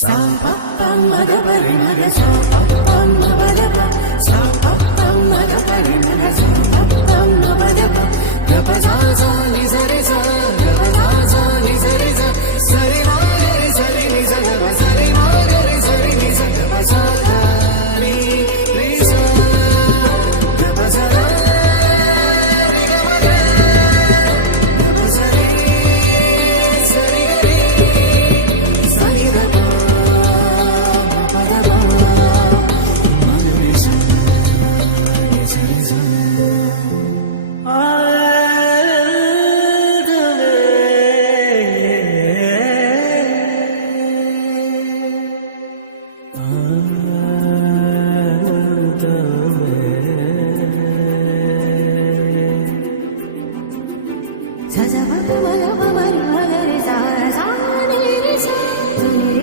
Sa pa pa ma ga pa re ma ga sa pa pa ma ba ga pa sa pa pa ma ga pa re ma ga sa pa pa ma ba ga pa ga pa za za ni za re za ga pa za za ni za re za sa re ma ga re sa re ni za ga pa sa re ma ga re sa re ni za ga pa sa ga ni re sa ga pa za ra re ga ma ga ga pa sa re sa re ga re sa ni ga pa ma pa ga pa ma ga re sa ni za re za ah